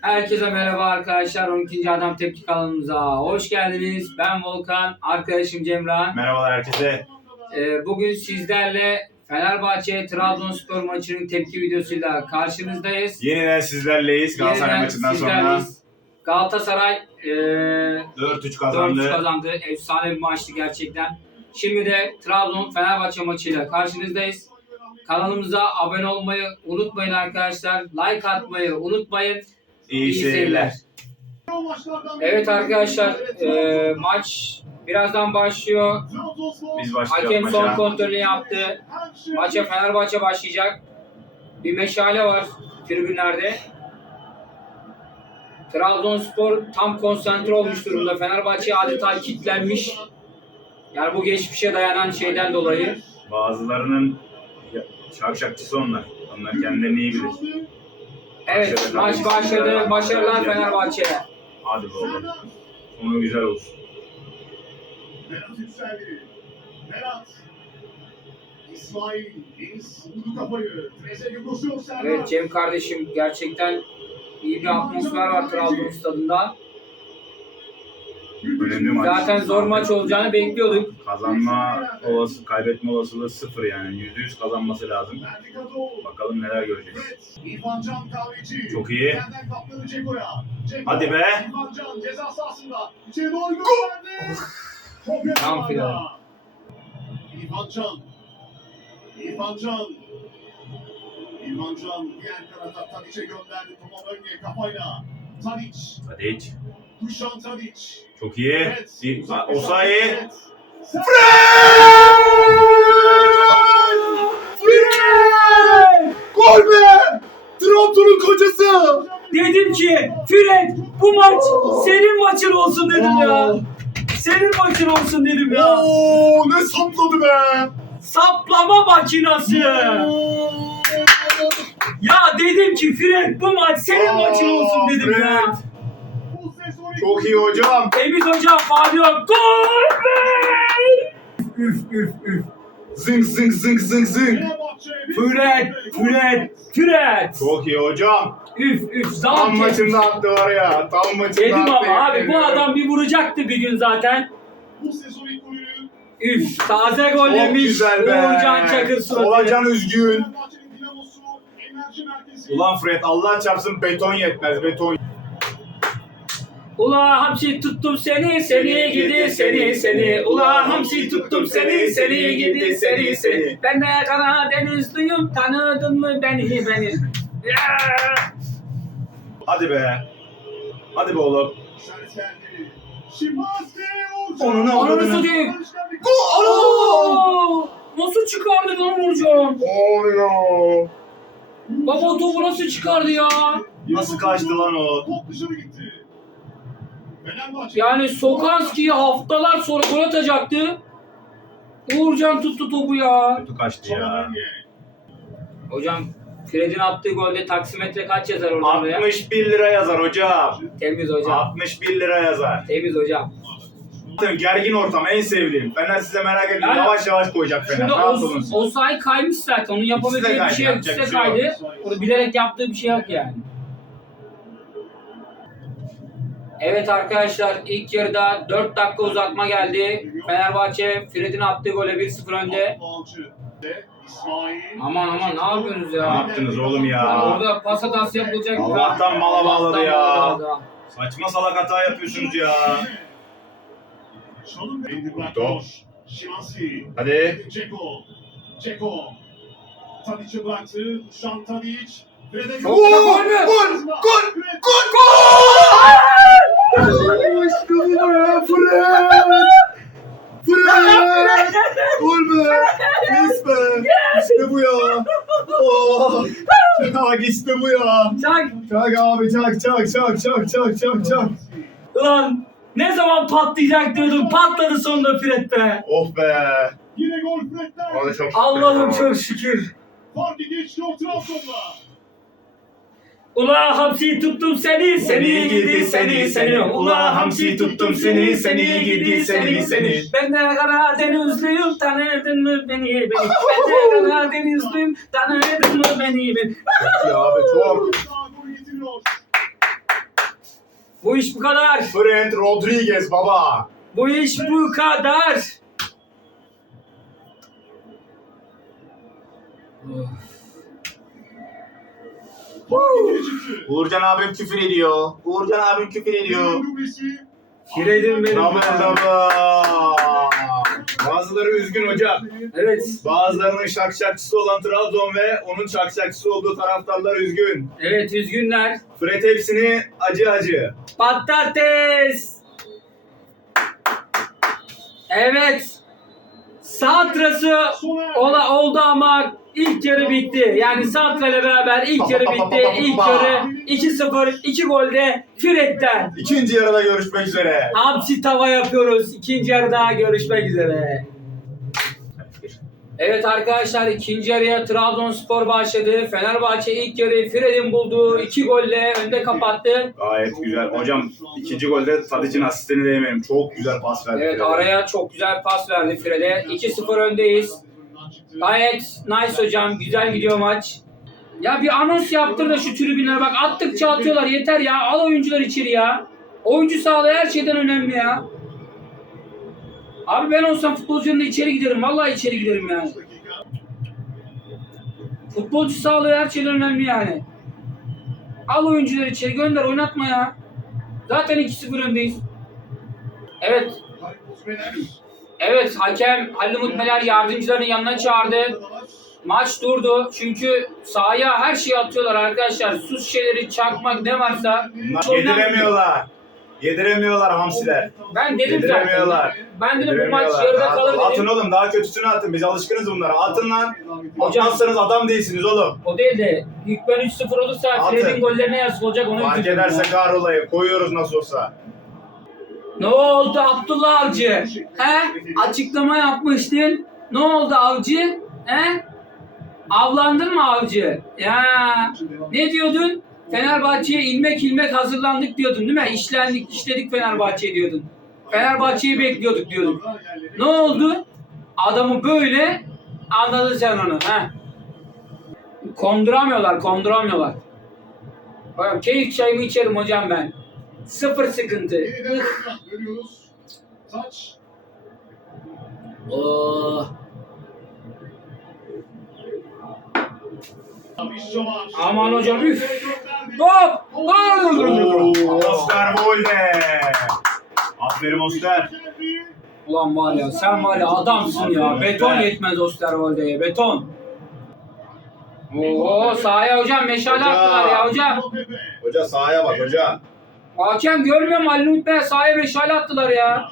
Herkese merhaba arkadaşlar. 12. Adam Tepki kanalımıza hoş geldiniz. Ben Volkan, arkadaşım Cemran. Merhabalar herkese. Ee, bugün sizlerle Fenerbahçe Trabzonspor maçının tepki videosuyla karşınızdayız. Yeniden sizlerleyiz Galatasaray Yeniden maçından sonra. sizlerleyiz. Galatasaray e, 4-3 kazandı. 4 kazandı. Efsane bir maçtı gerçekten. Şimdi de Trabzon Fenerbahçe maçıyla karşınızdayız. Kanalımıza abone olmayı unutmayın arkadaşlar. Like atmayı unutmayın. İyi, seyirler. Evet arkadaşlar e, maç birazdan başlıyor. Biz başlıyoruz Hakem son maça. kontrolü yaptı. Maça Fenerbahçe başlayacak. Bir meşale var tribünlerde. Trabzonspor tam konsantre olmuş durumda. Fenerbahçe adeta kilitlenmiş. Yani bu geçmişe dayanan şeyden dolayı. Bazılarının şakşakçısı onlar. Onlar kendilerini iyi bilir. Evet maç başladı. Başarılar Fenerbahçe'ye. Hadi oğlum. Sonu güzel olsun. Berat yükseldi. Berat. İsmail. Deniz vurdu kafayı. Trezeguet koşuyor Serdar. Evet Cem kardeşim gerçekten iyi bir atmosfer var Trabzon stadında. Önemli maç. Zaten zor maç olacağını bekliyorduk. Kazanma olası, kaybetme olasılığı sıfır yani. %100 kazanması lazım. Bakalım neler göreceğiz. Çok iyi. Hadi be. Yakın Tam final. hala. İrfan Can. İrfan Can. İrfan Can diğer kanata Tadic'e gönderdi. Toma Önge kafayla. Tadic. Hiç. Dušan Tadic. Çok iyi. Evet. Bir- Osayi. Evet. Gol be! Trabzon'un kocası! Dedim ki Fred bu maç senin maçın olsun dedim ya. Senin maçın olsun dedim ya. Oo, ne sapladı be! Saplama makinası. Ya dedim ki Fred bu maç senin maçın olsun dedim ya. Çok iyi hocam. Temiz hocam yok. Gol be! Üf üf üf. Zing zing zing zing zing. Fred, Fred, Fred. Çok iyi hocam. Üf üf. Tam Zam maçında attı var ya. Tam maçında Dedim attı. ama abi bu adam bir vuracaktı bir gün zaten. Bu sezon ilk golünü Üf taze gol Çok yemiş. güzel be. Uğurcan Çakır suratı. Olacan üzgün. Fenerbahçe'nin dinamosu enerji merkezi. Ulan Fred Allah çarpsın beton yetmez beton. Ula hamsi tuttum seni seni gidi seni seni Ula hamsi tuttum seni seni gidi seni seni Ben de Karadenizliyim tanıdın mı beni beni Ya! Hadi be. Hadi be oğlum. Onun ne Ananı satayım Alo! Nasıl çıkardı lan Uğurcan? Oluyor. Baba topu nasıl çıkardı ya? Nasıl kaçtı lan o? Top dışarı gitti. Yani Sokanski'yi haftalar sonra gol atacaktı. Uğurcan tuttu topu ya. Kötü kaçtı ya. Hocam Fred'in attığı golde taksimetre kaç yazar orada oraya? 61 lira yazar hocam. Temiz hocam. 61 lira yazar. Temiz hocam. Gergin ortam en sevdiğim. Fener size merak etmeyin. Yani- Yavaş yavaş koyacak Fener. Şurada Rahat o, olun. o say kaymış zaten. Onun de bir şey yok. şey yok. kaydı. Onu bilerek yaptığı bir şey yok yani. Evet arkadaşlar ilk yarıda 4 dakika uzatma geldi. Fenerbahçe Fred'in attığı gole 1-0 önde. Aman aman ne yapıyorsunuz Ne ya? yaptınız oğlum Ya ya? orada pas hatası yapılacak. Allah'tan mala bağladı Allah'tan ya. Saçma salak hata yapıyorsunuz ya. Top. Hadi. Ceko. Ceko. Tadic'e bıraktı. Dušan Tadic. Fred'e Gol! Gol mü? Gol! Gol! Bu be Fred! Fred! Gol be! Yes be! İşte bu ya! Oh! Çak işte bu ya! Çak. Çak abi çak çak çak çak çak çak çak! Ulan ne zaman patlayacak diyordum. Patladı sonunda Fred be. Oh be! Yine gol Fred'den. Çok Allah'ım çok şükür. Farkı geçti o Trabzon'da. Ula hamsi tuttum seni, seni gidi seni seni. Ula hamsi tuttum seni, seni gidi seni seni. Ben de Karadenizliyim, tanıdın mı beni beni? Ben de Karadenizliyim, tanıdın mı beni beni? iyi abi çok. Bu iş bu kadar. Trent Rodriguez baba. Bu iş bu kadar. Çıktı. Uğurcan abim küfür ediyor. Uğurcan abim küfür ediyor. Firedin benim. Bravo be. bravo. Bazıları üzgün hocam. Evet. Bazılarının şakşakçısı olan Trabzon ve onun şakşakçısı olduğu taraftarlar üzgün. Evet üzgünler. Fred hepsini acı acı. Patates. Evet. Santrası ola, oldu ama ilk yarı bitti. Yani Santra ile beraber ilk yarı bitti. İlk yarı 2-0, 2 golde Fred'den. İkinci yarıda görüşmek üzere. Hamsi tava yapıyoruz. İkinci yarıda görüşmek üzere. Evet arkadaşlar ikinci yarıya Trabzonspor başladı. Fenerbahçe ilk yarıyı Fred'in bulduğu iki golle önde kapattı. Gayet güzel. Hocam ikinci golde Tadic'in asistini değmeyeyim. Çok güzel pas verdi. Evet araya çok güzel pas verdi Fred'e. 2-0 öndeyiz. Gayet nice hocam. Güzel gidiyor maç. Ya bir anons yaptır da şu tribünlere bak. Attıkça atıyorlar. Yeter ya. Al oyuncular içeri ya. Oyuncu sağlığı her şeyden önemli ya. Abi ben olsam futbolcunun içeri giderim. Vallahi içeri giderim yani. Futbolcu sağlığı her şeyden önemli yani. Al oyuncuları içeri gönder oynatma ya. Zaten 2-0 öndeyiz. Evet. Evet hakem Halil Mutmeler yardımcılarının yanına çağırdı. Maç durdu çünkü sahaya her şeyi atıyorlar arkadaşlar. Sus şişeleri, çakmak ne varsa. Yediremiyorlar. Yediremiyorlar hamsiler. Ben dedim zaten. Yediremiyorlar. Ben dedim bu maç Yediremiyorlar. yarıda kalır Atın dedim. oğlum daha kötüsünü atın. Biz alışkınız bunlara. Atın lan. Hocam- Atmazsanız adam değilsiniz oğlum. O değil de ilk ben 3-0 olursa Atın. Fred'in gollerine yazık olacak onu Fark üzüldüm ederse ya. koyuyoruz nasıl olsa. Ne oldu Abdullah Avcı? He? Açıklama yapmıştın. Ne oldu Avcı? He? Avlandın mı Avcı? Ya ne diyordun? Fenerbahçe'ye ilmek ilmek hazırlandık diyordun değil mi? İşlendik, işledik Fenerbahçe'ye diyordun. Fenerbahçe'yi bekliyorduk diyordun. Ne oldu? Adamı böyle anladın sen onu. He? Konduramıyorlar, konduramıyorlar. Hocam keyif çayımı içerim hocam ben. Sıfır sıkıntı. Yeniden. Taç. Oh. Aman hocam, üf. Hop! Hop! Osterwolde. Aferin Oster. Ulan var ya sen var ya adamsın ya. Beton yetmez Osterwolde'ye beton. Oo sahaya hocam meşale attılar ya hocam. Hoca sahaya bak hoca. Hakem görmüyor mu Ali Umut Bey sahaya meşale attılar ya.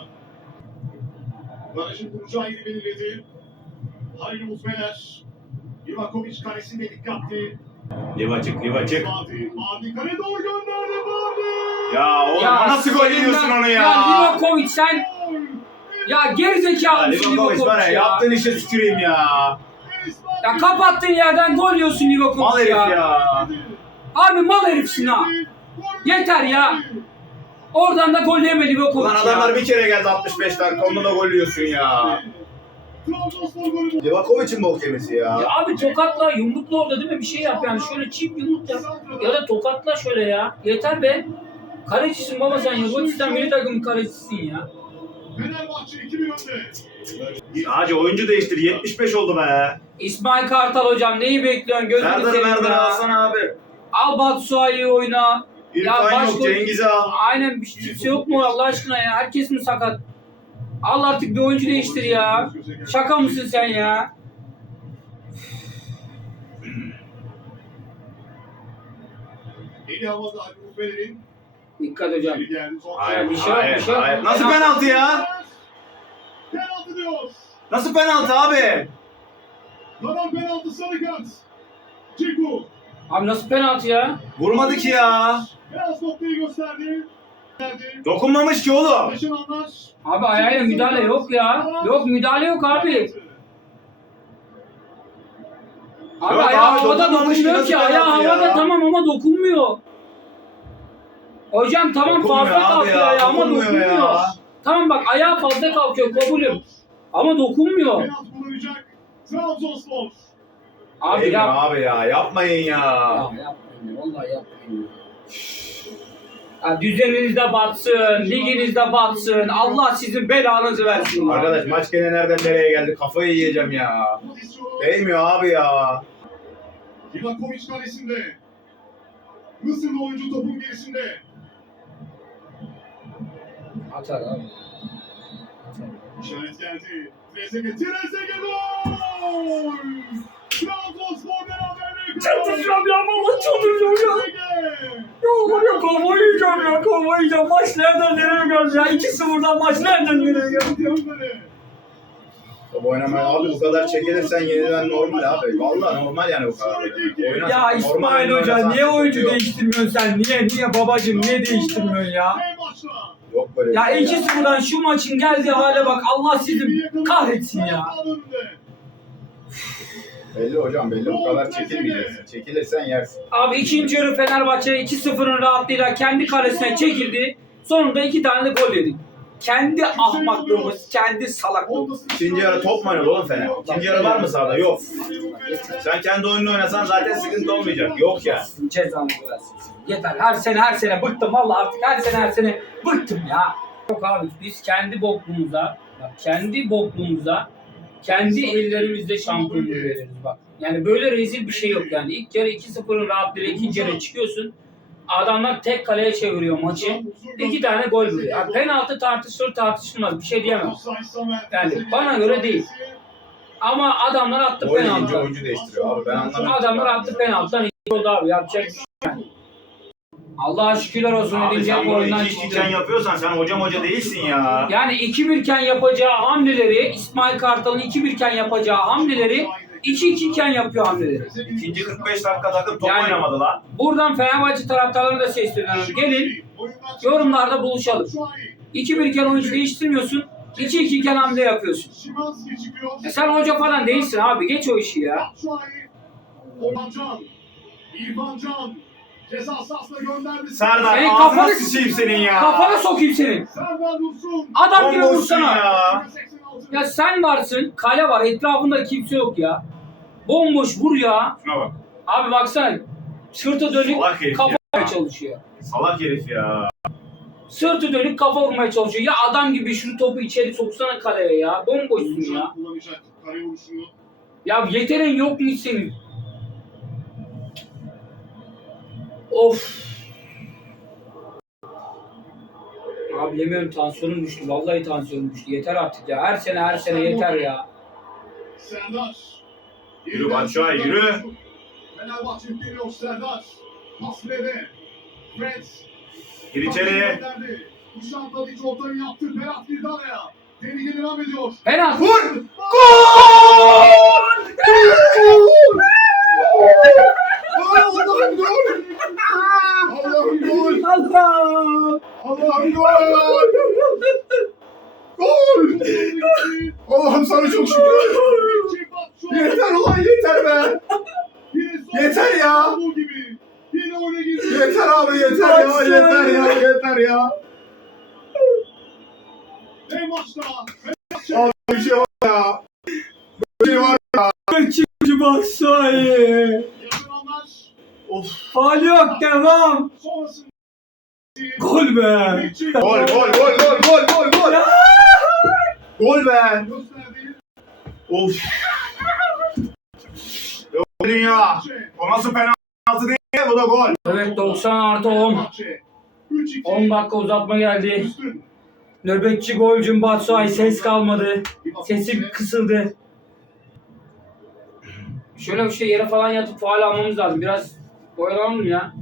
Barajın kuracağı yeri belirledi. Halil Mutmeler. Ivakovic kalesinde dikkatli. Livacık livacık. Vardy. Vardy kale doğru gönderdi. Vardy. Ya oğlum o nasıl gol ben- onu ya? Ya Livakovic sen ya gerizekalı Ya mısın Livakovic var ya Livakovic ya. yaptığın işe tüküreyim ya. Ya kapattığın yerden gol yiyorsun Mal Livakovic herif ya. ya. Harbi mal herifsin ha. Yeter ya. Oradan da gol yemedi Livakovic Ulan ya. adamlar bir kere geldi 65 dakika onda da gol yiyorsun ya. Trabzonspor golü. Livakovic'in bol kemisi ya. Ya abi tokatla yumrukla orada değil mi? Bir şey yap yani şöyle çift yumruk yap. Ya da tokatla şöyle ya. Yeter be. Kalecisin baba sen ya. Batistan milli takım kalecisisin ya. Fenerbahçe 2-1 önde. Hacı oyuncu değiştir 75 oldu be. İsmail Kartal hocam neyi bekliyorsun? Gözünü Serdar'ı seveyim Merdan'ı ya. alsana abi. Al Batshuayi'yi oyna. İrfan baş yok gol- Cengiz'i al. Aynen bir şey yok mu Allah aşkına ya? Herkes mi sakat? Al artık bir oyuncu değiştir ya. Şaka mısın sen ya? Eli havada Ali Mutmeler'in. Dikkat hocam. Top Hayır, bir şey yok, bir şey yok. Nasıl penaltı ya? Penaltı diyor. Nasıl penaltı abi? Karan penaltı sarı kart. Ciku. Abi nasıl penaltı ya? Vurmadı ki ya. Beyaz noktayı gösterdi. Dokunmamış ki oğlum. Abi ayağıyla müdahale yok ya. Yok müdahale yok abi. Abi Yok ayağı abi, havada dokunmamış ki, dokunmuyor nasıl ki. Ayağı penaltı ya? havada tamam ama dokunmuyor. Hocam tamam Dokunmuyor fazla abi kalkıyor ya, ayağı ama dokunmuyor dokunmuyor. ya. Tamam bak ayağı fazla kalkıyor kabulüm. Ama dokunmuyor. Trabzonspor. Abi Değmiyor ya. abi ya yapmayın ya. Ya yapmayın ya, vallahi yapmayın ya. Ya düzeninizde batsın, liginizde batsın. Allah sizin belanızı versin. Arkadaş maç gene nereden nereye geldi? Kafayı yiyeceğim ya. Değmiyor abi ya. Livakovic kalesinde. Mısırlı oyuncu topun gerisinde. Atar abi. İşaret geldi. Trezeguet, Trezeguet gol! Beraberliği Çıldıracağım ya baba çıldıracağım ya. Ya var ya kafayı yiyeceğim ya kafayı yiyeceğim. Maç nereden nereye geldi ya? 2-0'dan maç nereden nereye geldi ya? Top oynamaya abi bu kadar çekilirsen yeniden normal abi. Vallahi normal yani bu kadar. Oynasın, Ya normal İsmail Hoca oynasan niye oyuncu yok. değiştirmiyorsun sen? Niye? Niye babacım niye değiştirmiyorsun ya? Yok böyle bir Ya şey 2-0'dan şu maçın geldiği hale bak Allah sizi kahretsin ya. Belli hocam belli bu kadar çekilmeyeceksin. Çekilirsen yersin. Abi ikinci yarı Fenerbahçe 2-0'ın rahatlığıyla kendi kalesine çekildi. Sonunda iki tane de gol yedik. Kendi ahmaklığımız, kendi salaklığımız. İkinci yarı top mu oynadı oğlum Fener? İkinci yarı var mı sahada? Yok. Sen kendi oyununu oynasan zaten sıkıntı olmayacak. Yok ya. Cezanı versin. Yeter her sene her sene bıktım valla artık her sene her sene bıktım ya. Yok abi biz kendi bokluğumuza, bak kendi bokluğumuza, kendi ellerimizde şampiyonluğu veririz bak. Yani böyle rezil bir şey yok yani. İlk yarı 2-0'ın rahatlığıyla ikinci yarı çıkıyorsun. Adamlar tek kaleye çeviriyor maçı. İki tane gol vuruyor. Yani penaltı tartışılır tartışılmaz bir şey diyemem. Yani bana göre değil. Ama adamlar attı Gol yiyince penaltı. oyuncu değiştiriyor abi. Ben anlamadım. Adamlar attı penaltıdan iyi oldu abi yapacak bir şey yok. Allah'a şükürler olsun Abi sen bu bunu oyundan 2 2 çıktı. iken yapıyorsan sen hocam hoca değilsin ya. Yani 2-1 iken yapacağı hamleleri İsmail Kartal'ın 2-1 iken yapacağı hamleleri 2-2 iken yapıyor hamleleri. İkinci 45 dakika takım top Yani- oynamadı lan. Buradan Fenerbahçe taraftarlarına da sesleniyorum. Gelin yorumlarda buluşalım. 2-1 iken oyuncu değiştirmiyorsun. 2-2 iken hamle yapıyorsun. E sen hoca falan değilsin abi. Geç o işi ya. İrfan Can. Ceza sahasına gönderdi. Serdar Senin ağzına kafanı- sıçayım senin ya. Kafana sokayım senin. Serdar Dursun. Adam gibi Bomboşsun vursana. ya. 86. Ya sen varsın, kale var, etrafında kimse yok ya. Bomboş vur ya. Şuna bak. Abi baksana, sırtı dönük Salak herif kafa ya. vurmaya çalışıyor. Salak herif ya. Sırtı dönük kafa vurmaya çalışıyor. Ya adam gibi şu topu içeri soksana kaleye ya. Bomboşsun ya. Kullanacak kare vuruşunu. Ya yeterin yok mu hiç senin? Of. Abi yemiyorum tansiyonum düştü. Vallahi tansiyonum düştü. Yeter artık ya. Her sene her sene yeter ya. Serdar. Yürü Batshuayi, yürü. Fenerbahçe yükleniyor Serdar. Pas Fred'e. Fred. Gir içeri. Kuşan Tadiç ortayı yaptı. Berat girdi araya. Tehlike devam ediyor. Penaltı. Vur! Çıkıcı Baksay. Yaşananlar. Of. Faal yok devam. Gol be. Gol gol gol gol gol gol gol. Gol be. Of. Dünya. O nasıl penaltı değil bu da gol. Evet 90 artı 10. 3-2. 10 dakika uzatma geldi. Nöbetçi golcüm Batshuayi ses kalmadı. Sesim kısıldı. Şöyle bir şey yere falan yatıp faal almamız lazım. Biraz oyalanalım ya.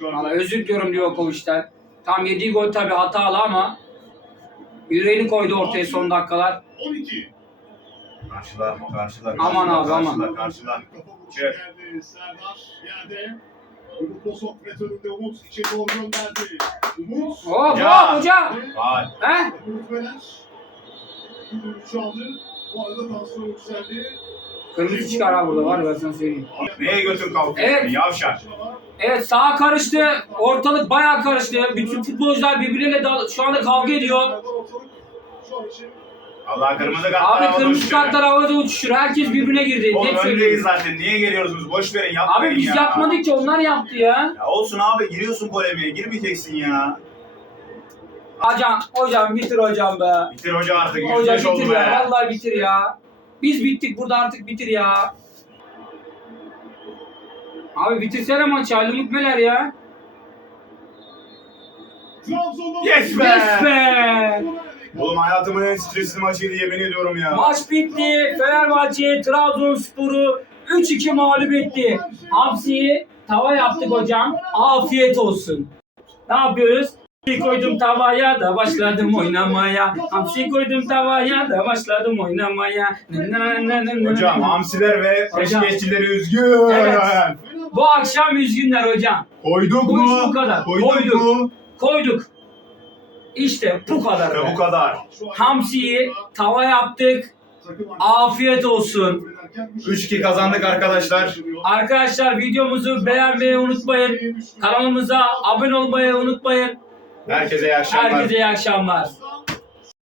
Valla özür diliyorum Livakovic'ten. Tam yediği gol tabi hatalı ama yüreğini koydu ortaya son dakikalar. 12. Karşılar, karşılar. Aman abi, karşılar, aman. Karşılar. Yerde. Umut Ya. hop hoca. Faal. He? Veler. Düdüğünü çaldı. Bu arada tansiyon yükseldi. Kırmızı çıkar ha burada var ya ben sana söyleyeyim. Neye götün kalkıyor? Evet. Yavşak. Evet sağa karıştı. Ortalık bayağı karıştı. Bütün futbolcular birbiriyle dal- şu anda kavga ediyor. Allah kırmızı kartlar Abi kırmızı kartlar havada uçuşur. Herkes birbirine girdi. Oğlum Net öndeyiz söylüyorum. zaten. Niye geliyorsunuz? Boş verin yapmayın Abi biz ya. yapmadık ki onlar yaptı ya. Ya olsun abi giriyorsun polemiğe. Girmeyeceksin ya. Hocam, hocam bitir hocam be. Bitir hoca artık. Hocam 105 oldu bitir be. ya. Vallahi bitir ya. Biz bittik burada artık bitir ya. Abi bitirsene maçı Ali Mutmeler ya. Trabzon'da Yes be! Yes be! Oğlum hayatımın en stresli maçıydı yemin ediyorum ya. Maç bitti. Fenerbahçe Trabzonspor'u 3-2 mağlup etti. Hamsi'yi tava yaptık hocam. Afiyet olsun. Ne yapıyoruz? Hamsi koydum tavaya da başladım oynamaya. Hamsi koydum tavaya da başladım oynamaya. Hocam hamsiler ve Hocam. peşkeşçileri üzgün. Evet. Bu akşam üzgünler hocam. Koyduk Bu iş mu? bu kadar. Koyduk, Koyduk. mu? Koyduk. İşte bu kadar. İşte be. bu kadar. Hamsi'yi tava yaptık. Afiyet olsun. 3-2 kazandık arkadaşlar. Arkadaşlar videomuzu beğenmeyi unutmayın. Kanalımıza abone olmayı unutmayın. Herkese iyi akşamlar. Herkese iyi akşamlar.